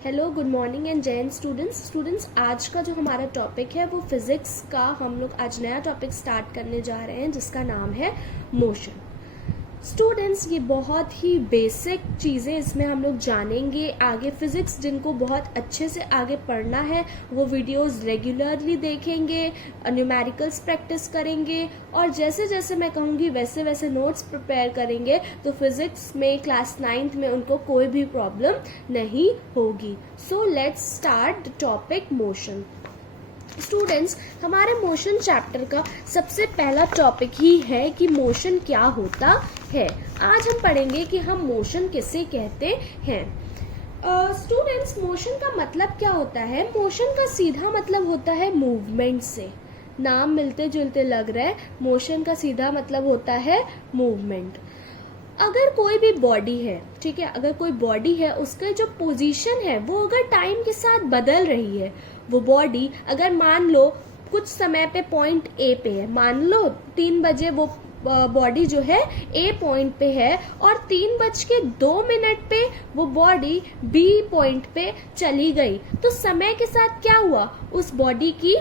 Hello, good morning and जय Hind students. आज का जो हमारा टॉपिक है वो फिजिक्स का हम लोग आज नया टॉपिक स्टार्ट करने जा रहे हैं जिसका नाम है मोशन। स्टूडेंट्स, ये बहुत ही बेसिक चीज़ें इसमें हम लोग जानेंगे। आगे फिजिक्स जिनको बहुत अच्छे से आगे पढ़ना है वो वीडियोस रेगुलरली देखेंगे, न्यूमेरिकल्स प्रैक्टिस करेंगे और जैसे जैसे मैं कहूँगी वैसे वैसे नोट्स प्रिपेयर करेंगे तो फिजिक्स में क्लास 9th में उनको कोई भी प्रॉब्लम नहीं होगी। So let's start the topic motion. Students, हमारे मोशन चैप्टर का सबसे पहला टॉपिक ही है कि मोशन क्या होता है। आज हम पढ़ेंगे कि हम मोशन किसे कहते हैं। स्टूडेंट्स, मोशन का मतलब क्या होता है? मोशन का सीधा मतलब होता है मूवमेंट से। नाम मिलते जुलते लग रहा है, मोशन का सीधा मतलब होता है मूवमेंट। अगर कोई भी बॉडी है, ठीक है, अगर कोई बॉडी है उसका जो पोजीशन है वो अगर टाइम के साथ बदल रही है, वो बॉडी अगर मान लो कुछ समय पे पॉइंट ए पे है, मान लो 3 बजे वो बॉडी जो है ए पॉइंट पे है और 3:02 पे वो बॉडी बी पॉइंट पे चली गई, तो समय के साथ क्या हुआ? उस बॉडी की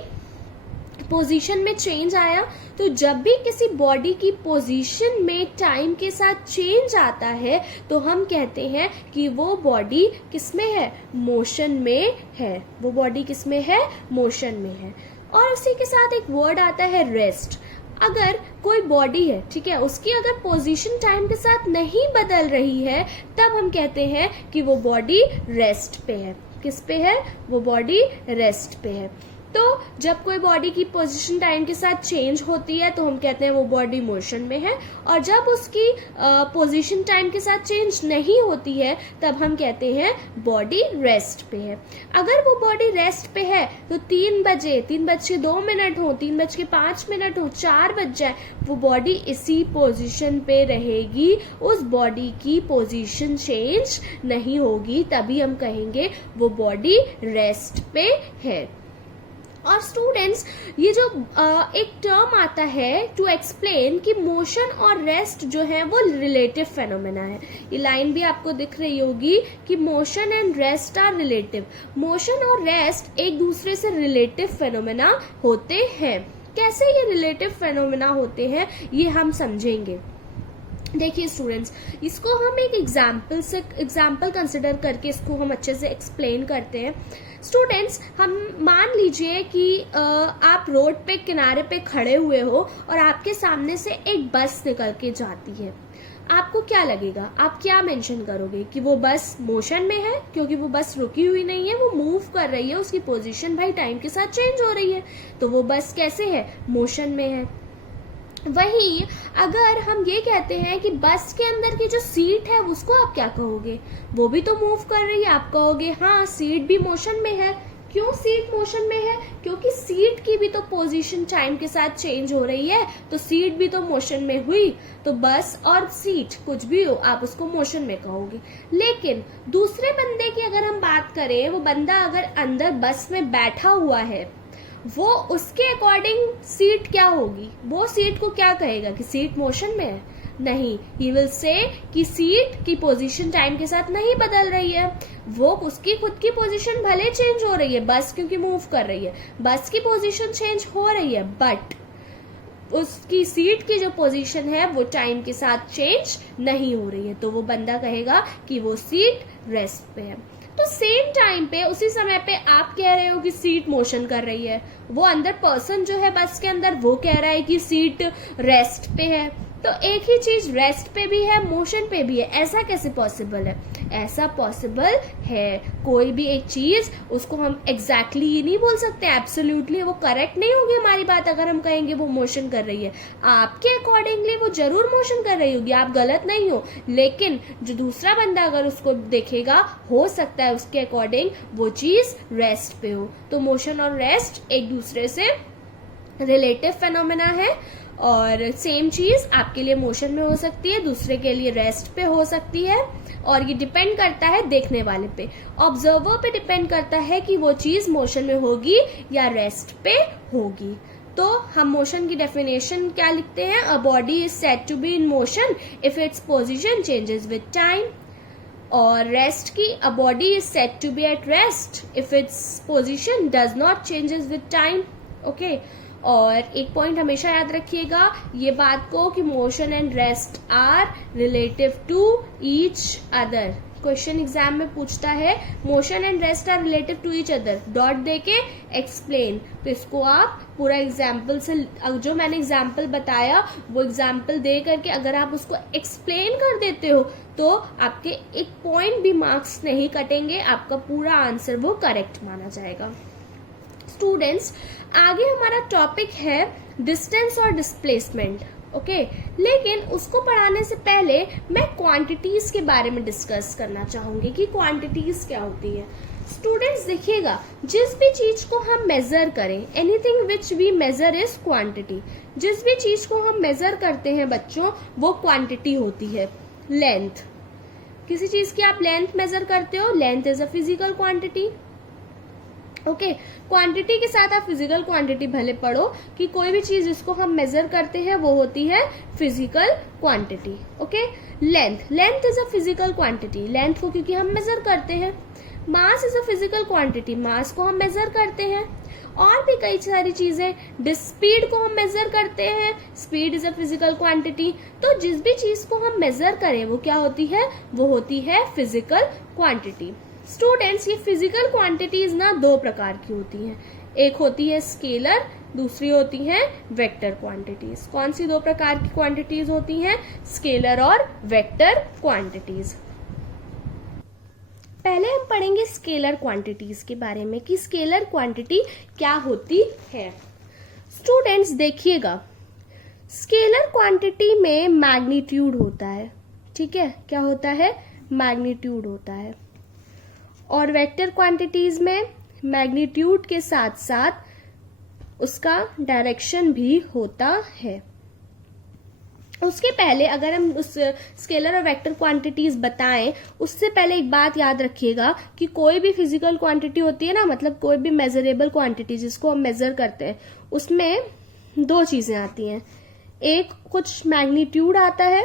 पोजीशन में चेंज आया। तो जब भी किसी बॉडी की पोजीशन में टाइम के साथ चेंज आता है तो हम कहते हैं कि वो बॉडी किसमें है? मोशन में है। वो बॉडी किसमें है? मोशन में है। और उसी के साथ एक वर्ड आता है रेस्ट। अगर कोई बॉडी है, ठीक है, उसकी अगर पोजीशन टाइम के साथ नहीं बदल रही है तब हम कहते हैं कि वो बॉडी रेस्ट पे है। किस पे है? वो बॉडी रेस्ट पे है। तो जब कोई बॉडी की पोजीशन टाइम के साथ चेंज होती है तो हम कहते हैं वो बॉडी मोशन में है, और जब उसकी पोजीशन टाइम के साथ चेंज नहीं होती है तब हम कहते हैं बॉडी रेस्ट पे है। अगर वो बॉडी रेस्ट पे है तो 3 बजे 3:02 हो, 3:05 हो, 4 बज जाए, वो बॉडी इसी पोजीशन पे रहेगी। उस बॉडी की पोजीशन चेंज नहीं होगी, तभी हम कहेंगे वो बॉडी रेस्ट पे है। और स्टूडेंट्स, ये जो एक टर्म आता है टू एक्सप्लेन कि मोशन और रेस्ट जो है वो रिलेटिव फेनोमेना है। ये लाइन भी आपको दिख रही होगी कि motion and rest are relative. Motion और रेस्ट एक दूसरे से रिलेटिव फेनोमेना होते हैं। कैसे ये रिलेटिव फेनोमेना होते हैं ये हम समझेंगे। देखिए स्टूडेंट्स, इसको हम एक एग्जाम्पल कंसिडर करके इसको हम अच्छे से एक्सप्लेन करते हैं। स्टूडेंट्स, हम मान लीजिए कि आप रोड पे किनारे पे खड़े हुए हो और आपके सामने से एक बस निकल के जाती है। आपको क्या लगेगा? आप क्या मेंशन करोगे कि वो बस मोशन में है, क्योंकि वो बस रुकी हुई नहीं है, वो मूव कर रही है, उसकी पोजीशन भाई टाइम के साथ चेंज हो रही है, तो वो बस कैसे है? मोशन में है। वहीं अगर हम ये कहते हैं कि बस के अंदर की जो सीट है उसको आप क्या कहोगे? वो भी तो मूव कर रही है। आप कहोगे हाँ, सीट भी मोशन में है। क्यों सीट मोशन में है? क्योंकि सीट की भी तो पोजीशन टाइम के साथ चेंज हो रही है, तो सीट भी तो मोशन में हुई। तो बस और सीट कुछ भी हो, आप उसको मोशन में कहोगे। लेकिन दूसरे बंदे की अगर हम बात करें, वो बंदा अगर अंदर बस में बैठा हुआ है, वो उसके अकॉर्डिंग सीट क्या होगी? वो सीट को क्या कहेगा कि सीट मोशन में है? नहीं, ही विल से कि सीट की पोजीशन टाइम के साथ नहीं बदल रही है। वो उसकी खुद की पोजीशन भले चेंज हो रही है, बस क्योंकि मूव कर रही है, बस की पोजीशन चेंज हो रही है, बट उसकी सीट की जो पोजीशन है वो टाइम के साथ चेंज नहीं हो रही है। तो वो बंदा कहेगा कि वो सीट रेस्ट पे है। तो सेम टाइम पे, उसी समय पे आप कह रहे हो कि सीट मोशन कर रही है, वो अंदर पर्सन जो है बस के अंदर वो कह रहा है कि सीट रेस्ट पे है। तो एक ही चीज रेस्ट पे भी है, मोशन पे भी है। ऐसा कैसे पॉसिबल है? ऐसा पॉसिबल है। कोई भी एक चीज, उसको हम एग्जैक्टली ये नहीं बोल सकते, एब्सोल्युटली वो करेक्ट नहीं होगी हमारी बात अगर हम कहेंगे वो मोशन कर रही है। आपके अकॉर्डिंगली वो जरूर मोशन कर रही होगी, आप गलत नहीं हो, लेकिन जो दूसरा बंदा अगर उसको देखेगा, हो सकता है उसके अकॉर्डिंग वो चीज रेस्ट पे हो। तो मोशन और रेस्ट एक दूसरे से रिलेटिव फेनोमेना है, और सेम चीज आपके लिए मोशन में हो सकती है, दूसरे के लिए रेस्ट पे हो सकती है। और ये डिपेंड करता है देखने वाले पे, ऑब्जर्वर पे डिपेंड करता है कि वो चीज मोशन में होगी या रेस्ट पे होगी। तो हम मोशन की डेफिनेशन क्या लिखते हैं? A body is said to be in motion if its position changes with time. और रेस्ट की a body is said to be at rest if its position does not changes with time. Okay, और एक point हमेशा याद रखिएगा ये बात को कि motion and rest are relative to each other. Question exam में पूछता है motion and rest are relative to each other, dot देके एक्सप्लेन। तो इसको आप पूरा एग्जाम्पल से, जो मैंने एग्जाम्पल बताया वो एग्जाम्पल दे करके अगर आप उसको एक्सप्लेन कर देते हो तो आपके एक पॉइंट भी मार्क्स नहीं कटेंगे, आपका पूरा आंसर वो करेक्ट माना जाएगा। स्टूडेंट्स, आगे हमारा टॉपिक है डिस्टेंस और डिस्प्लेसमेंट। ओके, लेकिन उसको पढ़ाने से पहले मैं क्वांटिटीज के बारे में डिस्कस करना चाहूंगी कि क्वांटिटीज क्या होती है। स्टूडेंट्स देखिएगा, जिस भी चीज को हम मेजर करें, anything which we measure is quantity. जिस भी चीज को हम मेजर करते हैं बच्चों, वो क्वांटिटी होती है। लेंथ, किसी चीज की आप लेंथ मेजर करते हो, length is a physical quantity. Okay, quantity के साथ आप फिजिकल क्वांटिटी भले पढ़ो कि कोई भी चीज जिसको हम मेजर करते हैं वो होती है physical quantity. Okay, length, length is a physical quantity, length को क्योंकि हम मेजर करते हैं। Mass is a physical quantity, mass को हम मेजर करते हैं। और भी कई सारी चीजें, स्पीड को हम मेजर करते हैं, speed is a physical quantity. तो जिस भी चीज को हम मेजर करें वो क्या होती है, वो होती है फिजिकल क्वांटिटी। स्टूडेंट्स, ये फिजिकल क्वांटिटीज ना दो प्रकार की होती हैं, एक होती है स्केलर, दूसरी होती है वेक्टर क्वांटिटीज। कौन सी दो प्रकार की क्वांटिटीज होती हैं, स्केलर और वेक्टर क्वांटिटीज। पहले हम पढ़ेंगे स्केलर क्वांटिटीज के बारे में कि स्केलर क्वांटिटी क्या होती है। स्टूडेंट्स देखिएगा, स्केलर क्वांटिटी में मैग्नीट्यूड होता है, ठीक है, क्या होता है, मैग्नीट्यूड होता है। और वेक्टर क्वांटिटीज में मैग्नीट्यूड के साथ साथ उसका डायरेक्शन भी होता है। उसके पहले अगर हम उस स्केलर और वेक्टर क्वांटिटीज बताएं, उससे पहले एक बात याद रखिएगा कि कोई भी फिजिकल क्वांटिटी होती है ना, मतलब कोई भी मेजरेबल क्वांटिटी जिसको हम मेजर करते हैं, उसमें दो चीजें आती हैं, एक कुछ मैग्नीट्यूड आता है,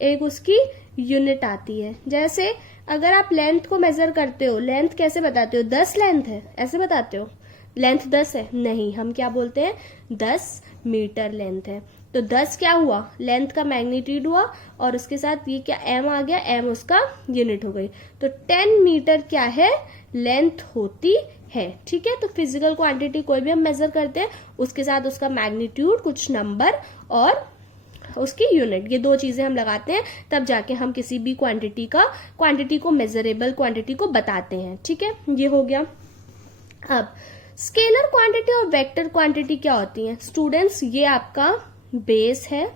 एक उसकी यूनिट आती है। जैसे अगर आप लेंथ को मेजर करते हो, लेंथ कैसे बताते हो, 10 लेंथ है ऐसे बताते हो, लेंथ 10 है, नहीं, हम क्या बोलते हैं, 10 मीटर लेंथ है। तो 10 क्या हुआ, लेंथ का मैग्नीट्यूड हुआ, और उसके साथ ये क्या m आ गया, m उसका यूनिट हो गई। तो 10 मीटर क्या है, लेंथ होती है। ठीक है, तो फिजिकल क्वांटिटी कोई भी हम मेजर करते हैं, उसके साथ उसका मैग्नीट्यूड, कुछ नंबर और उसकी यूनिट, ये दो चीजें हम लगाते हैं, तब जाके हम किसी भी क्वांटिटी को मेजरेबल क्वांटिटी को बताते हैं। ठीक है, ये हो गया। अब स्केलर क्वांटिटी और वेक्टर क्वांटिटी क्या होती हैं स्टूडेंट्स, ये आपका बेस है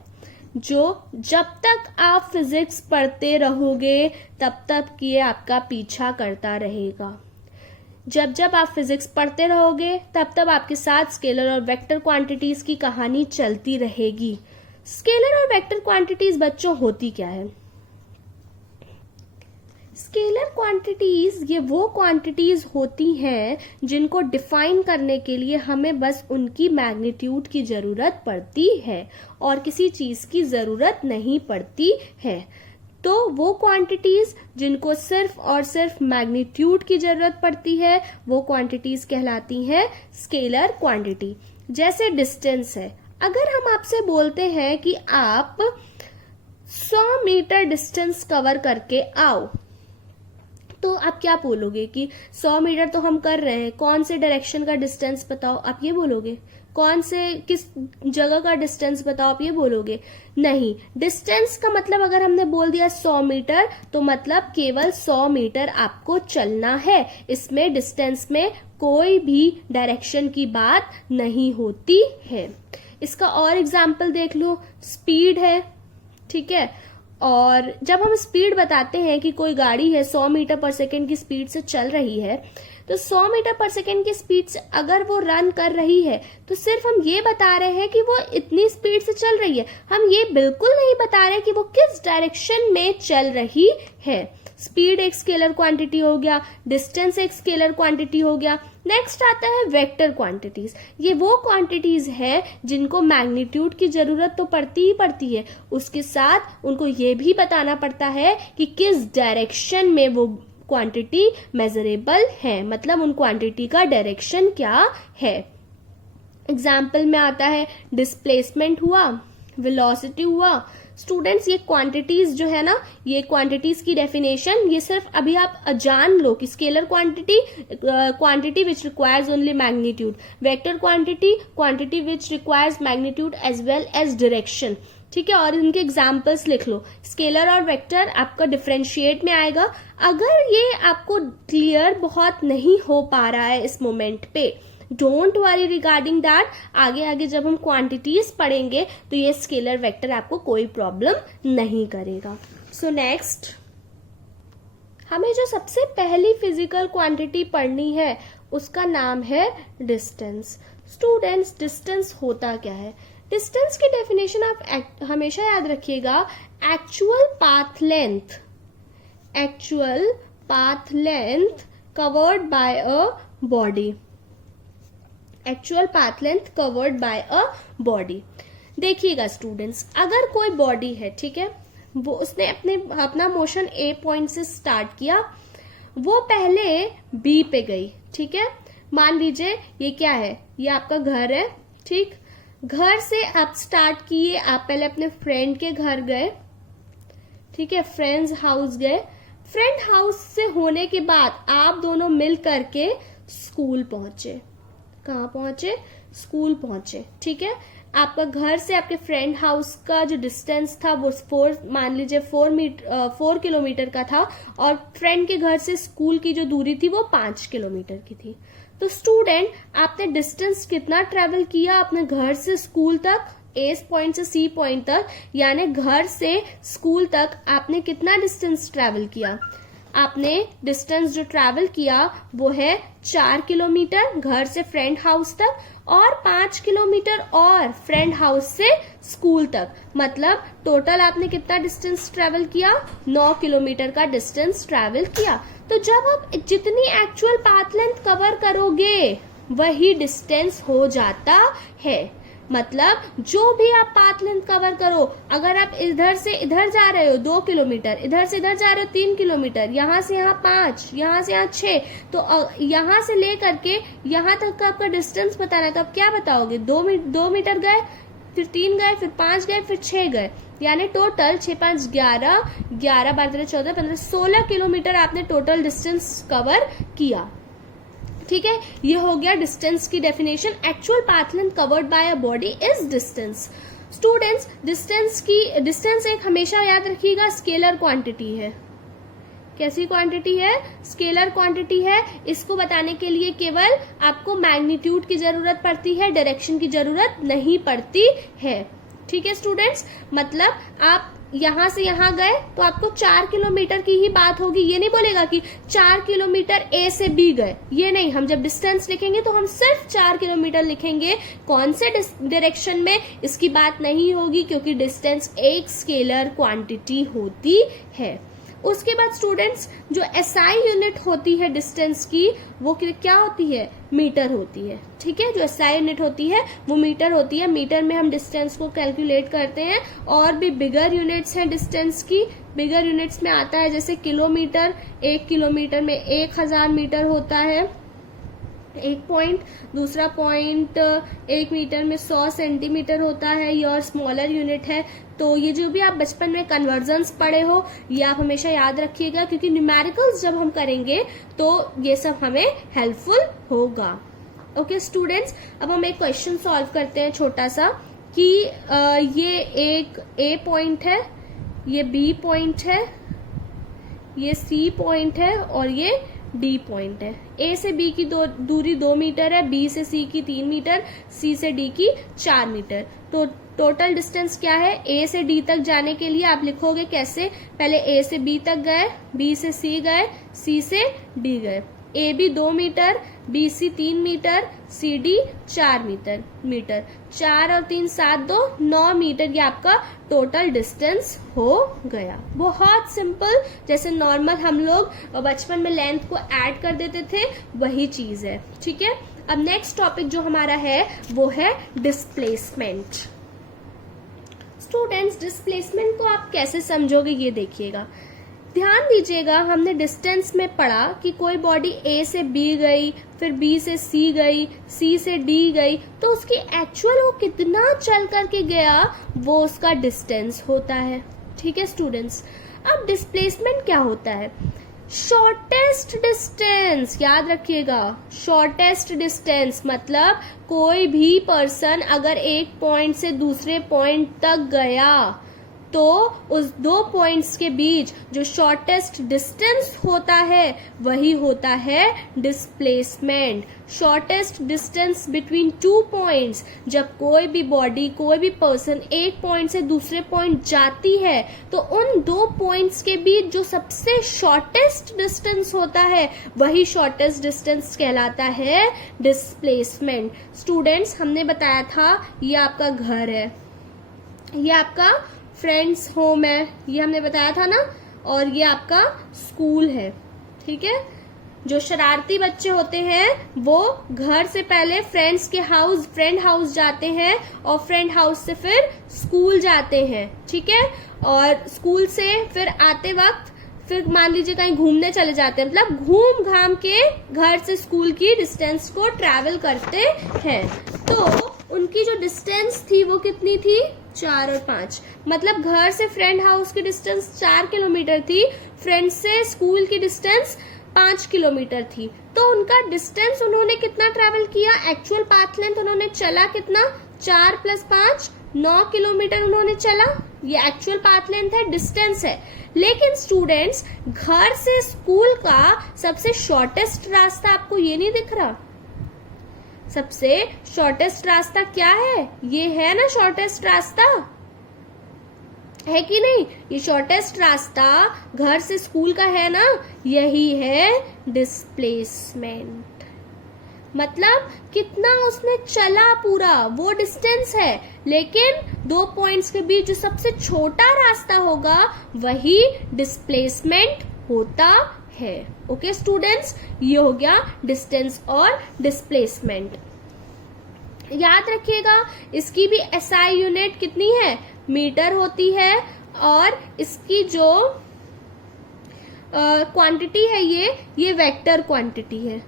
जो जब तक आप फिजिक्स पढ़ते रहोगे तब तक ये आपका पीछा करता रहेगा। जब आप फिजिक्स पढ़ते रहोगे तब तक आपके साथ स्केलर और वेक्टर क्वांटिटीज की कहानी चलती रहेगी। स्केलर और वेक्टर क्वांटिटीज बच्चों होती क्या है, स्केलर क्वांटिटीज ये वो क्वांटिटीज होती हैं जिनको डिफाइन करने के लिए हमें बस उनकी मैग्नीट्यूड की जरूरत पड़ती है और किसी चीज की जरूरत नहीं पड़ती है। तो वो क्वांटिटीज जिनको सिर्फ और सिर्फ मैग्नीट्यूड की जरूरत पड़ती है वो क्वांटिटीज कहलाती हैं स्केलर क्वांटिटी। जैसे डिस्टेंस है, अगर हम आपसे बोलते हैं कि आप 100 मीटर डिस्टेंस कवर करके आओ, तो आप क्या बोलोगे कि 100 मीटर तो हम कर रहे हैं, कौन से डायरेक्शन का डिस्टेंस बताओ, आप ये बोलोगे। कौन से किस जगह का डिस्टेंस बताओ, आप ये बोलोगे। नहीं, डिस्टेंस का मतलब अगर हमने बोल दिया 100 मीटर तो मतलब केवल 100 मीटर आपको चलना है, इसमें डिस्टेंस में कोई भी डायरेक्शन की बात नहीं होती है। इसका और एग्जाम्पल देख लो, स्पीड है, ठीक है, और जब हम स्पीड बताते हैं कि कोई गाड़ी है 100 मीटर पर सेकेंड की स्पीड से चल रही है, तो 100 मीटर पर सेकेंड की स्पीड से अगर वो रन कर रही है तो सिर्फ हम ये बता रहे हैं कि वो इतनी स्पीड से चल रही है, हम ये बिल्कुल नहीं बता रहे कि वो किस डायरेक्शन में चल रही है। स्पीड एक स्केलर क्वांटिटी हो गया, डिस्टेंस एक स्केलर क्वांटिटी हो गया। नेक्स्ट आता है वेक्टर क्वांटिटीज। ये वो क्वांटिटीज है जिनको मैग्नीट्यूड की जरूरत तो पड़ती ही पड़ती है, उसके साथ उनको ये भी बताना पड़ता है कि किस डायरेक्शन में वो क्वांटिटी मेजरेबल है, मतलब उन क्वांटिटी का डायरेक्शन क्या है। एग्जाम्पल में आता है डिस्प्लेसमेंट हुआ, वेलोसिटी हुआ। स्टूडेंट्स, ये क्वांटिटीज जो है ना, ये क्वांटिटीज की डेफिनेशन ये सिर्फ अभी आप जान लो कि scalar quantity which requires only magnitude, vector quantity which requires magnitude as well as direction. ठीक है, और इनके एग्जाम्पल्स लिख लो। स्केलर और वेक्टर आपका डिफरेंशिएट में आएगा। अगर ये आपको क्लियर बहुत नहीं हो पा रहा है इस मोमेंट पे, डोंट वरी रिगार्डिंग दैट। आगे आगे जब हम क्वांटिटीज पढ़ेंगे तो ये स्केलर वेक्टर आपको कोई प्रॉब्लम नहीं करेगा। सो नेक्स्ट, हमें जो सबसे पहली फिजिकल क्वांटिटी पढ़नी है उसका नाम है डिस्टेंस। स्टूडेंट्स, डिस्टेंस होता क्या है? डिस्टेंस की डेफिनेशन आप हमेशा याद रखिएगा, actual path length covered by a body. Actual path length covered by a body. देखिएगा स्टूडेंट्स, अगर कोई बॉडी है, ठीक है, वो उसने अपना मोशन ए पॉइंट से स्टार्ट किया, वो पहले बी पे गई। ठीक है, मान लीजिए ये क्या है, ये आपका घर है। ठीक, घर से आप स्टार्ट किए, आप पहले अपने फ्रेंड के घर गए। ठीक है, फ्रेंड्स हाउस गए। फ्रेंड हाउस से होने के बाद आप दोनों मिल करके स्कूल पहुंचे। कहाँ पहुंचे? स्कूल पहुंचे। ठीक है, आपका घर से आपके फ्रेंड हाउस का जो डिस्टेंस था वो मान लीजिए 4 किलोमीटर का था, और फ्रेंड के घर से स्कूल की जो दूरी थी वो 5 किलोमीटर की थी। तो स्टूडेंट, आपने डिस्टेंस कितना ट्रेवल किया अपने घर से स्कूल तक, ए पॉइंट से सी पॉइंट तक, यानी घर से स्कूल तक आपने कितना डिस्टेंस ट्रेवल किया? आपने डिस्टेंस जो ट्रैवल किया वो है 4 किलोमीटर घर से फ्रेंड हाउस तक, और 5 किलोमीटर और फ्रेंड हाउस से स्कूल तक। मतलब टोटल आपने कितना डिस्टेंस ट्रैवल किया? 9 किलोमीटर का डिस्टेंस ट्रैवल किया। तो जब आप जितनी एक्चुअल पाथ लेंथ कवर करोगे वही डिस्टेंस हो जाता है। मतलब जो भी आप पाथ लेंथ कवर करो, अगर आप इधर से इधर जा रहे हो 2 किलोमीटर, इधर से इधर जा रहे हो 3 किलोमीटर, यहाँ से यहाँ 5, यहाँ से यहाँ 6, तो यहाँ से लेकर के यहाँ तक का आपका डिस्टेंस बताना है। तो आप क्या बताओगे? 2 मीटर गए, फिर 3 गए, फिर 5 गए, फिर 6 गए, यानी टोटल 6 5 11, 11 12 14 15 16 किलोमीटर आपने टोटल डिस्टेंस कवर किया। ठीक है, ये हो गया डिस्टेंस की definition. Actual path length covered by a body is distance. Students, distance एक हमेशा याद रखिएगा स्केलर क्वांटिटी है। कैसी क्वांटिटी है? स्केलर क्वांटिटी है। इसको बताने के लिए केवल आपको मैग्नीट्यूड की जरूरत पड़ती है, डायरेक्शन की जरूरत नहीं पड़ती है। ठीक है स्टूडेंट्स, मतलब आप यहाँ से यहाँ गए तो आपको 4 किलोमीटर की ही बात होगी। ये नहीं बोलेगा कि 4 किलोमीटर ए से बी गए, ये नहीं। हम जब डिस्टेंस लिखेंगे तो हम सिर्फ 4 किलोमीटर लिखेंगे। कौन से डायरेक्शन में, इसकी बात नहीं होगी, क्योंकि डिस्टेंस एक स्केलर क्वांटिटी होती है। उसके बाद स्टूडेंट्स, जो एसआई यूनिट होती है डिस्टेंस की, वो क्या होती है? मीटर होती है। ठीक है, जो एसआई यूनिट होती है वो मीटर होती है। मीटर में हम डिस्टेंस को कैलकुलेट करते हैं। और भी बिगर यूनिट्स हैं डिस्टेंस की। बिगर यूनिट्स में आता है जैसे किलोमीटर, 1 किलोमीटर में 1000 मीटर होता है एक पॉइंट। दूसरा पॉइंट 1 मीटर में 100 सेंटीमीटर होता है, ये और स्मॉलर यूनिट है। तो ये जो भी आप बचपन में कन्वर्जन्स पढ़े हो ये आप हमेशा याद रखिएगा, क्योंकि न्यूमेरिकल्स जब हम करेंगे तो ये सब हमें हेल्पफुल होगा। ओके स्टूडेंट्स, अब हम एक क्वेश्चन सॉल्व करते हैं छोटा सा, कि ये एक ए पॉइंट है, ये बी पॉइंट है, ये सी पॉइंट है, और ये डी पॉइंट है। ए से बी की दूरी 2 मीटर है, बी से सी की 3 मीटर, सी से डी की 4 मीटर। तो टोटल डिस्टेंस क्या है? ए से डी तक जाने के लिए आप लिखोगे कैसे? पहले ए से बी तक गए, बी से सी गए, सी से डी गए। A B 2 metre, B C 3 metre, C D 4 metre 4 और 3 7 2 9 मीटर, ये आपका टोटल डिस्टेंस हो गया। बहुत सिंपल, जैसे नॉर्मल हम लोग बचपन में लेंथ को ऐड कर देते थे, वही चीज है। ठीक है, अब नेक्स्ट टॉपिक जो हमारा है वो है डिस्प्लेसमेंट। स्टूडेंट्स, डिस्प्लेसमेंट को आप कैसे समझोगे ये देखिएगा, ध्यान दीजिएगा। हमने डिस्टेंस में पढ़ा कि कोई बॉडी ए से बी गई, फिर बी से सी गई, सी से डी गई, तो उसकी एक्चुअल वो कितना चल करके गया वो उसका डिस्टेंस होता है। ठीक है स्टूडेंट्स, अब डिस्प्लेसमेंट क्या होता है? शॉर्टेस्ट डिस्टेंस, याद रखिएगा, शॉर्टेस्ट डिस्टेंस मतलब कोई भी पर्सन अगर एक पॉइंट से दूसरे पॉइंट तक गया तो उस दो पॉइंट्स के बीच जो शॉर्टेस्ट डिस्टेंस होता है वही होता है displacement. Shortest distance between two points, जब कोई भी बॉडी, कोई भी पर्सन एक पॉइंट से दूसरे पॉइंट जाती है तो उन दो पॉइंट्स के बीच जो सबसे शॉर्टेस्ट डिस्टेंस होता है वही शॉर्टेस्ट डिस्टेंस कहलाता है डिस्प्लेसमेंट। स्टूडेंट्स, हमने बताया था ये आपका घर है, ये आपका फ्रेंड्स होम है, ये हमने बताया था ना, और ये आपका स्कूल है। ठीक है, जो शरारती बच्चे होते हैं वो घर से पहले फ्रेंड हाउस जाते हैं और फ्रेंड हाउस से फिर स्कूल जाते हैं। ठीक है, और स्कूल से फिर आते वक्त फिर मान लीजिए कहीं घूमने चले जाते हैं, मतलब घूम घाम के घर से स्कूल की डिस्टेंस को ट्रैवल करते हैं। तो उनकी जो डिस्टेंस थी वो कितनी थी? 4 और 5, मतलब घर से फ्रेंड हाउस की डिस्टेंस 4 किलोमीटर थी, फ्रेंड से स्कूल की डिस्टेंस 5 किलोमीटर थी। तो उनका डिस्टेंस उन्होंने कितना ट्रैवल किया? एक्चुअल पाथ लेंथ उन्होंने चला कितना? 4 + 5 9 किलोमीटर उन्होंने चला, ये एक्चुअल पाथ लेंथ है, डिस्टेंस है। लेकिन स्टूडेंट्स, घर से स्कूल का सबसे शॉर्टेस्ट रास्ता आपको ये नहीं दिख रहा? सबसे शॉर्टेस्ट रास्ता क्या है? ये है ना शॉर्टेस्ट रास्ता, है कि नहीं? ये शॉर्टेस्ट रास्ता घर से स्कूल का है ना, यही है डिस्प्लेसमेंट। मतलब कितना उसने चला पूरा वो डिस्टेंस है, लेकिन दो पॉइंट्स के बीच जो सबसे छोटा रास्ता होगा वही डिस्प्लेसमेंट होता है। ओके स्टूडेंट्स, ये हो गया डिस्टेंस और डिस्प्लेसमेंट। याद रखिएगा, इसकी भी एसआई यूनिट कितनी है? मीटर होती है, और इसकी जो क्वांटिटी है ये वेक्टर क्वांटिटी है।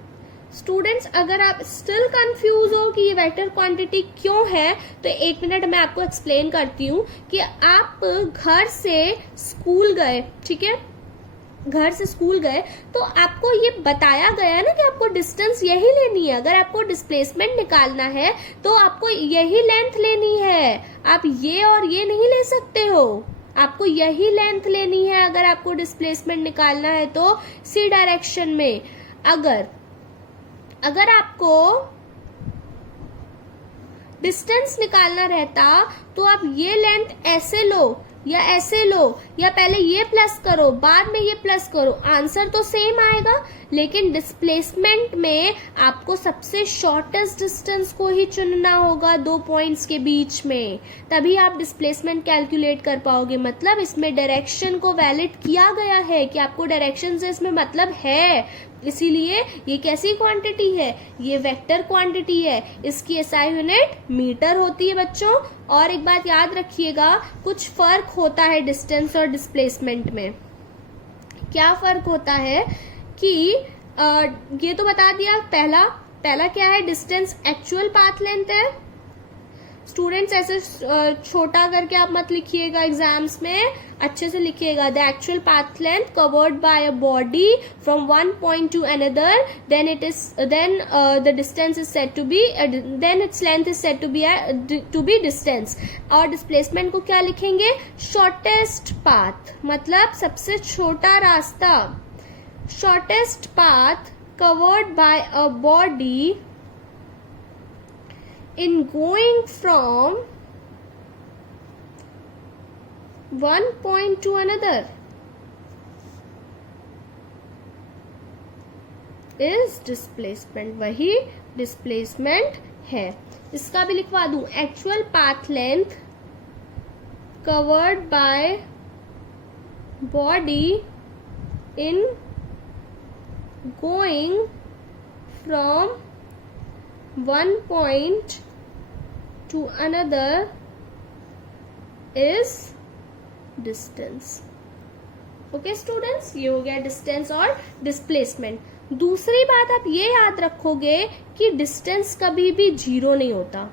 स्टूडेंट्स, अगर आप स्टिल कंफ्यूज हो कि ये वेक्टर क्वांटिटी क्यों है, तो 1 मिनट मैं आपको एक्सप्लेन करती हूँ कि आप घर से स्कूल गए, ठीक है, घर से स्कूल गए तो आपको ये बताया गया है ना कि आपको डिस्टेंस यही लेनी है। अगर आपको डिस्प्लेसमेंट निकालना है तो आपको यही लेंथ लेनी है, आप ये और ये नहीं ले सकते हो, आपको यही लेंथ लेनी है अगर आपको डिस्प्लेसमेंट निकालना है तो सी डायरेक्शन में। अगर आपको डिस्टेंस निकालना रहता तो आप ये लेंथ ऐसे लो या ऐसे लो, या पहले ये प्लस करो बाद में ये प्लस करो, आंसर तो सेम आएगा। लेकिन डिस्प्लेसमेंट में आपको सबसे शॉर्टेस्ट डिस्टेंस को ही चुनना होगा दो पॉइंट्स के बीच में, तभी आप डिस्प्लेसमेंट कैलकुलेट कर पाओगे। मतलब इसमें डायरेक्शन को वैलिड किया गया है कि आपको डायरेक्शन से इसमें मतलब है, इसीलिए ये कैसी क्वांटिटी है? ये वेक्टर क्वांटिटी है। इसकी एसआई यूनिट मीटर होती है बच्चों। और एक बात याद रखिएगा, कुछ फर्क होता है डिस्टेंस और डिस्प्लेसमेंट में। क्या फर्क होता है कि ये तो बता दिया, पहला क्या है? डिस्टेंस एक्चुअल पाथ लेंथ है। स्टूडेंट्स, ऐसे छोटा करके आप मत लिखिएगा, एग्जाम्स में अच्छे से लिखिएगा। The actual path length covered by a body from one point to another, then the distance is said to be, then its length is said to be distance. और डिस्प्लेसमेंट को क्या लिखेंगे? शॉर्टेस्ट पाथ, मतलब सबसे छोटा रास्ता। Shortest path covered by a body in going from one point to another. इज displacement, वही डिस्प्लेसमेंट है। इसका भी लिखवा दूं, actual path length covered by body in going from one point to another is distance. Okay students, ये हो गया डिस्टेंस और डिस्प्लेसमेंट। दूसरी बात आप ये याद रखोगे कि डिस्टेंस कभी भी जीरो नहीं होता।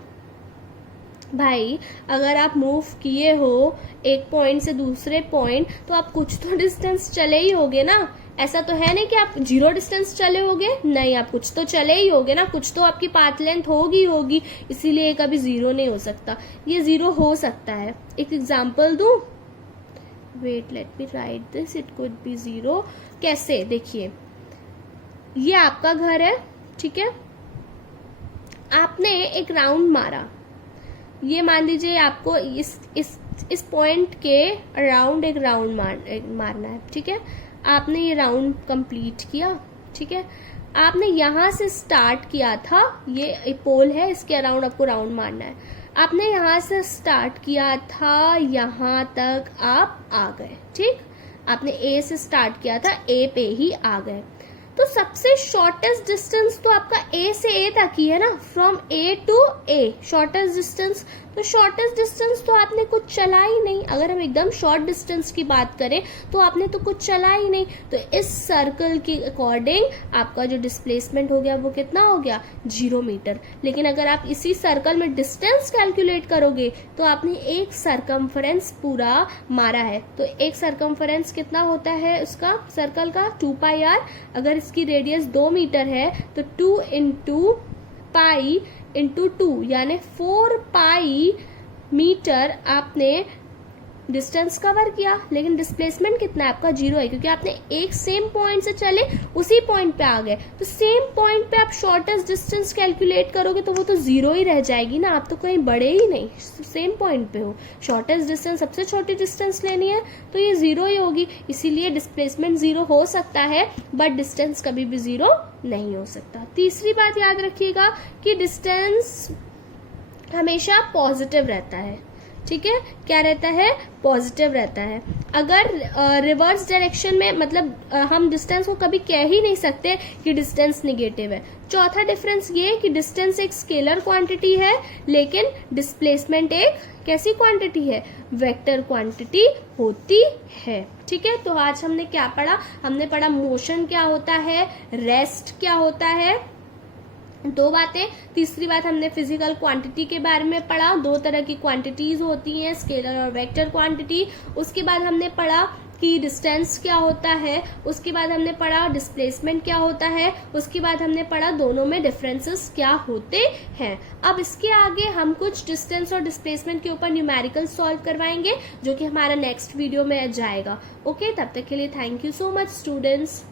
भाई अगर आप मूव किए हो एक पॉइंट से दूसरे पॉइंट, तो आप कुछ तो डिस्टेंस चले ही होगे ना। ऐसा तो है नहीं कि आप जीरो डिस्टेंस चले होगे, नहीं, आप कुछ तो चले ही होगे ना, कुछ तो आपकी पाथ लेंथ होगी, इसीलिए कभी जीरो नहीं हो सकता। ये जीरो हो सकता है। एक एग्जांपल दूं, wait let me write this, it could be zero. कैसे, देखिए ये आपका घर है, ठीक है, आपने एक राउंड मारा, ये मान लीजिए आपको इस पॉइंट के अराउंड एक राउंड मारना है, ठीक है। आपने ये राउंड कंप्लीट किया, ठीक है। आपने यहां से स्टार्ट किया था, ये पोल है, इसके अराउंड आपको राउंड मारना है। आपने यहां से स्टार्ट किया था, यहां तक आप आ गए, ठीक। आपने ए से स्टार्ट किया था, ए पे ही आ गए। तो सबसे शॉर्टेस्ट डिस्टेंस तो आपका ए से ए तक ही है ना, from A to A shortest distance. तो शॉर्टेस्ट डिस्टेंस तो आपने कुछ चला ही नहीं। अगर हम एकदम शॉर्ट डिस्टेंस की बात करें तो आपने तो कुछ चला ही नहीं। तो इस सर्कल के अकॉर्डिंग आपका जो डिस्प्लेसमेंट हो गया वो कितना हो गया, 0 मीटर। लेकिन अगर आप इसी सर्कल में डिस्टेंस कैलकुलेट करोगे तो आपने एक सरकमफरेंस पूरा मारा है। तो एक सरकमफरेंस कितना होता है उसका, सर्कल का 2πr। अगर इसकी रेडियस 2 मीटर है तो 2 इंटू पाई इंटू 2 यानी 4 पाई मीटर आपने डिस्टेंस कवर किया। लेकिन डिस्प्लेसमेंट कितना है आपका, 0 है, क्योंकि आपने एक सेम पॉइंट से चले उसी पॉइंट पे आ गए। तो सेम पॉइंट पे आप शॉर्टेस्ट डिस्टेंस कैलकुलेट करोगे तो वो तो 0 ही रह जाएगी ना, आप तो कहीं बढ़े ही नहीं, सेम पॉइंट पे हो। शॉर्टेस्ट डिस्टेंस, सबसे छोटी डिस्टेंस लेनी है तो ये 0 ही होगी। इसीलिए डिस्प्लेसमेंट 0 हो सकता है बट डिस्टेंस कभी भी 0 नहीं हो सकता। तीसरी बात याद रखिएगा कि डिस्टेंस हमेशा पॉजिटिव रहता है, ठीक है। क्या रहता है, पॉजिटिव रहता है। अगर रिवर्स डायरेक्शन में, मतलब हम डिस्टेंस को कभी कह ही नहीं सकते कि डिस्टेंस निगेटिव है। चौथा डिफरेंस ये कि डिस्टेंस एक स्केलर क्वांटिटी है लेकिन डिस्प्लेसमेंट एक कैसी क्वांटिटी है, वेक्टर क्वांटिटी होती है, ठीक है। तो आज हमने क्या पढ़ा, हमने पढ़ा मोशन क्या होता है, रेस्ट क्या होता है, 2 बातें। तीसरी बात हमने फिजिकल क्वांटिटी के बारे में पढ़ा, 2 तरह की क्वांटिटीज होती हैं, स्केलर और वेक्टर क्वांटिटी। उसके बाद हमने पढ़ा कि डिस्टेंस क्या होता है, उसके बाद हमने पढ़ा डिस्प्लेसमेंट क्या होता है, उसके बाद हमने पढ़ा दोनों में डिफरेंसेस क्या होते हैं। अब इसके आगे हम कुछ डिस्टेंस और डिस्प्लेसमेंट के ऊपर न्यूमेरिकल सॉल्व करवाएंगे जो कि हमारा नेक्स्ट वीडियो में जाएगा। ओके, तब तक के लिए thank you so much students.